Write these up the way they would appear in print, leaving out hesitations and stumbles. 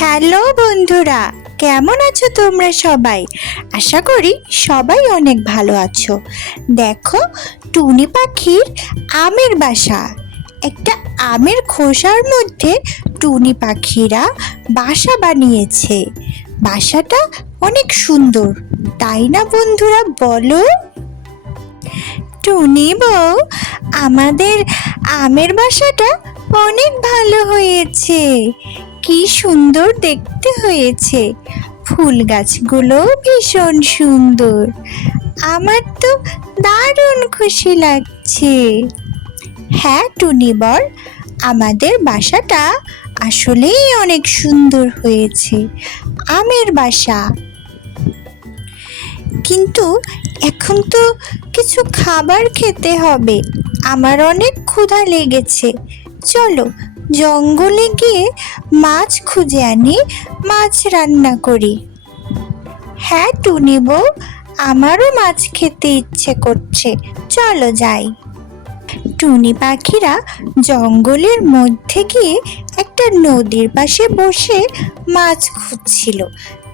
Hello বন্ধুরা, কেমন আছো তোমরা সবাই? আশা করি সবাই অনেক ভালো আছো। দেখো, টুনি পাখির আমের বাসা। একটা আমের খোসার মধ্যে টুনি পাখিরা বাসা বানিয়েছে। বাসাটা অনেক সুন্দর, তাই না বন্ধুরা, বলো? টুনি বউ, আমাদের আমের বাসাটা অনেক ভালো হয়েছে। কি সুন্দর দেখতে হয়েছে, ফুল গাছগুলো ভীষণ সুন্দর। আমার তো দারুণ খুশি লাগছে। হ্যাঁ টুনি বর, আমাদের বাসাটা আসলেই অনেক সুন্দর হয়েছে, আমের বাসা। কিন্তু এখন তো কিছু খাবার খেতে হবে, আমার অনেক ক্ষুধা লেগেছে। চলো জঙ্গলে গিয়ে মাছ খুঁজে আনি, মাছ রান্না করি। হ্যাঁ টুনি বউ, আমারও মাছ খেতে ইচ্ছে করছে, চলো যাই। টুনি পাখিরা জঙ্গলের মধ্যে গিয়ে একটা নদীর পাশে বসে মাছ খুঁজছিল।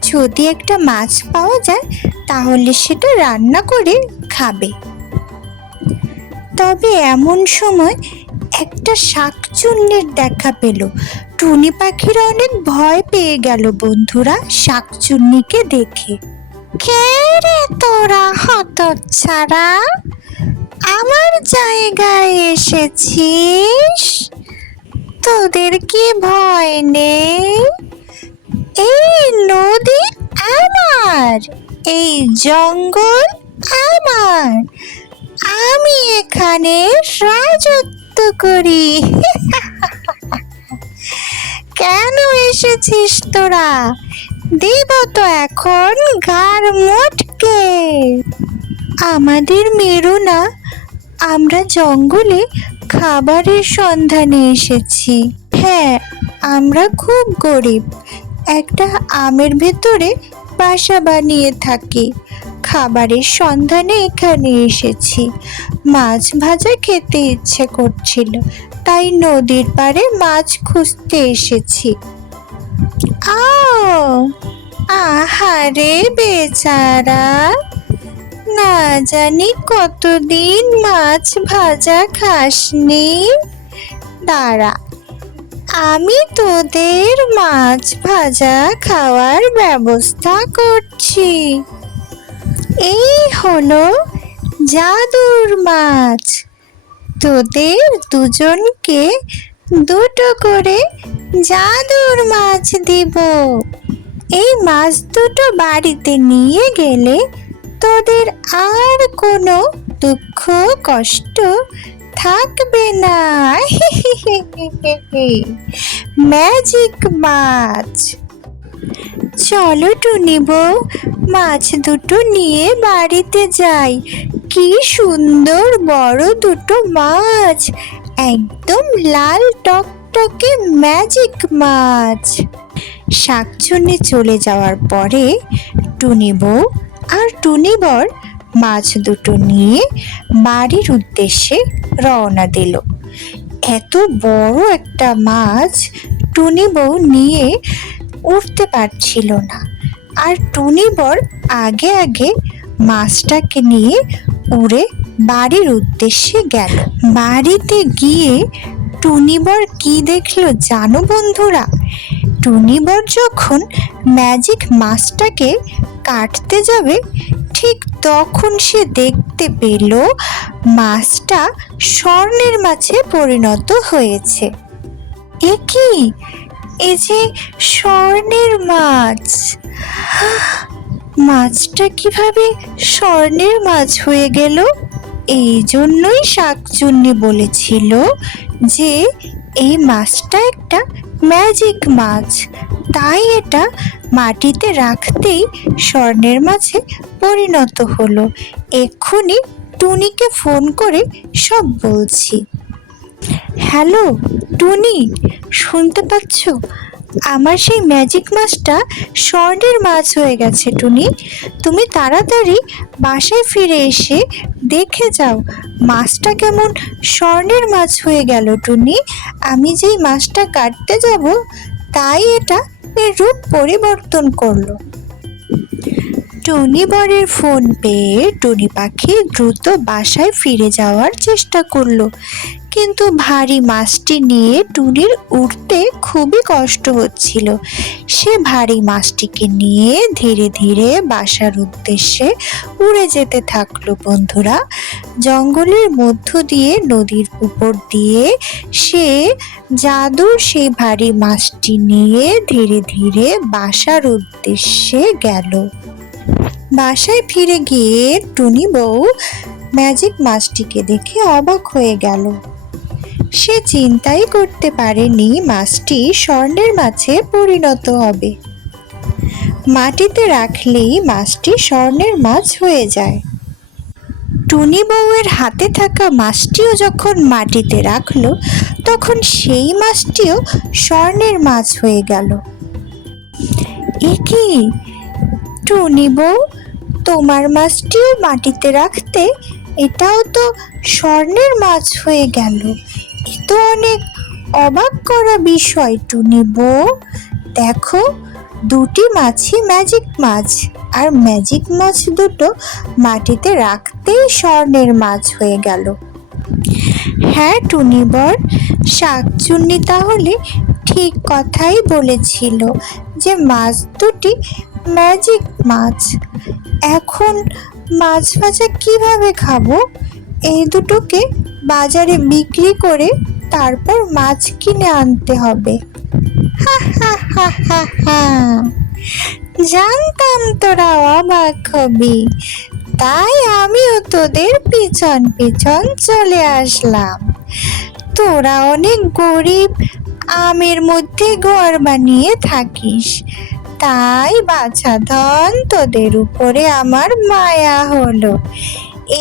যদি একটা মাছ পাওয়া যায় তাহলে সেটা রান্না করে খাবে। তবে এমন সময় একটা শাকচুন্নির দেখা পেল। টুনি পাখিরা অনেক ভয় পেয়ে গেল বন্ধুরা শাকচুন্নিকে দেখে। কে রে তোরা হতচ্ছাড়া, আমার জায়গায় এসেছিস? তোদের কি ভয় নেই? এই নদী আমার, এই জঙ্গল আমার, আমি এখানে রাজত্ব করি। কেন এসেছিস তোরা? দেব তো এখন ঘাড় মোটকে। আমাদের মেরো না, আমরা জঙ্গলে খাবারের সন্ধানে এসেছি। হ্যাঁ, আমরা খুব গরিব, একটা আমের ভেতরে বাসা বানিয়ে থাকি। খাবারের সন্ধানে এখানে এসেছি। মাছ ভাজা খেতে ইচ্ছে করছিল, তাই নদীর পাড়ে মাছ খুঁজতে এসেছি। আহারে বেচারা, না জানি কতদিন মাছ ভাজা খাসনি। দাঁড়া, আমি তোদের মাছ ভাজা খাওয়ার ব্যবস্থা করছি। এই হলো জাদুর মাছ, তোদের দুজনকে দুটো করে জাদুর মাছ দিব। এই মাছ দুটো বাড়িতে নিয়ে গেলে তোদের আর কোনো দুঃখ কষ্ট থাকবে না। ম্যাজিক মাছ। চলো টুনি বউ, মাছ দুটো নিয়ে বাড়িতে যাই। কি সুন্দর বড় দুটো মাছ, একদম লাল টকটকে ম্যাজিক মাছ। শাকচুন্নি চলে যাওয়ার পরে টুনি বউ আর টুনি বর মাছ দুটো নিয়ে বাড়ির উদ্দেশ্যে রওনা দিল। এত বড় একটা মাছ টুনি বউ নিয়ে উঠতে পারছিল না, আর টুনি বর আগে আগে মাছটাকে নিয়ে উড়ে বাড়ির উদ্দেশ্যে গেল। বাড়িতে গিয়ে টুনি বর কি দেখলো জানো বন্ধুরা? টুনি বর যখন ম্যাজিক মাছটাকে কাটতে যাবে, ঠিক তখন সে দেখতে পেল মাছটা স্বর্ণের মাছে পরিণত হয়েছে। এ কি, এ যে স্বর্ণের মাছ! মাছটা কিভাবে স্বর্ণের মাছ হয়ে গেল? এই জন্যই শাকচুন্নি বলেছিল যে এই মাছটা একটা ম্যাজিক মাছ, তাই এটা মাটিতে রাখতেই স্বর্ণের মাছে পরিণত হলো। এক্ষুনি টুনিকে ফোন করে সব বলছি। হ্যালো টুনি, শুনতে পাচ্ছ? আমার সেই ম্যাজিক মাছটা স্বর্ণের মাছ হয়ে গেছে। টুনি, তুমি তাড়াতাড়ি বাসায় ফিরে এসে দেখে যাও মাছটা কেমন স্বর্ণের মাছ হয়ে গেল। টুনি, আমি যেই মাছটা কাটতে যাব তাই এটা এর রূপ পরিবর্তন করলো। টুনি বরের ফোন পেয়ে টুনি পাখি দ্রুত বাসায় ফিরে যাওয়ার চেষ্টা করলো, কিন্তু ভারী মাছটি নিয়ে টুনির উঠতে খুবই কষ্ট হচ্ছিল। সে ভারী মাছটিকে নিয়ে ধীরে ধীরে বাসার উদ্দেশ্যে উড়ে যেতে থাকলো। বন্ধুরা, জঙ্গলের মধ্য দিয়ে নদীর উপর দিয়ে সে জাদুর সেই ভারী মাছটি নিয়ে ধীরে ধীরে বাসার উদ্দেশ্যে গেল। বাসায় ফিরে গিয়ে টুনি বউ ম্যাজিক মাছটিকে দেখে অবাক হয়ে গেল। সে চিন্তাই করতে পারেনি মাছটি স্বর্ণের মাছে পরিণত হবে। মাটিতে রাখলেই মাছটি স্বর্ণের মাছ হয়ে যায়। টুনি বউয়ের হাতে থাকা মাছটিও যখন মাটিতে রাখলো, তখন সেই মাছটিও স্বর্ণের মাছ হয়ে গেল। এ কি টুনি বউ, তোমার মাছটিও মাটিতে রাখতে এটাও তো স্বর্ণের মাছ হয়ে গেল। এ তো অনেক অবাক করা বিষয় টুনি বউ। দেখো, দুটি মাছই ম্যাজিক মাছ, আর ম্যাজিক মাছ দুটো মাটিতে রাখতেই স্বর্ণের মাছ হয়ে গেল। হ্যাঁ টুনি বর, শাকচুন্নি তাহলে ঠিক কথাই বলেছিল যে মাছ দুটি ম্যাজিক মাছ। এখন মাছ ভাজা কিভাবে খাবো? এই দুটোকে বাজারে বিক্রি করে তারপর মাছ কিনে আনতে হবে। হা হা হা হা হা, জানতাম তোরা অবাক হবি, তাই আমিও তোদের পিছন পিছন চলে আসলাম। তোরা অনেক গরিব, আমের মধ্যে ঘর বানিয়ে থাকিস, তাই বাছা ধন তোদের উপরে আমার মায়া হলো।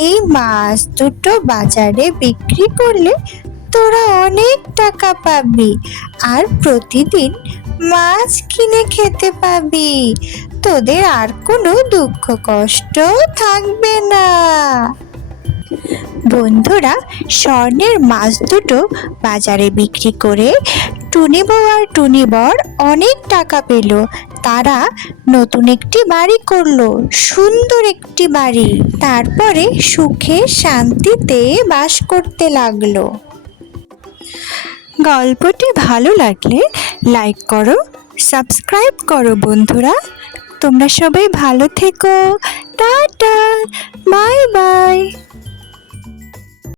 এই মাছ দুটো বাজারে বিক্রি করলে তোরা অনেক টাকা পাবি, আর প্রতিদিন মাছ কিনে খেতে পাবি। তোদের আর কোনো দুঃখ কষ্ট থাকবে না। বন্ধুরা, স্বর্ণের মাছ দুটো বাজারে বিক্রি করে টুনি বউ আর টুনি বর অনেক টাকা পেল। তারা নতুন একটি বাড়ি করলো, সুন্দর একটি বাড়ি। তারপরে সুখে শান্তিতে বাস করতে লাগলো। গল্পটি ভালো লাগলে লাইক করো, সাবস্ক্রাইব করো। বন্ধুরা, তোমরা সবাই ভালো থেকো। Tata, bye bye.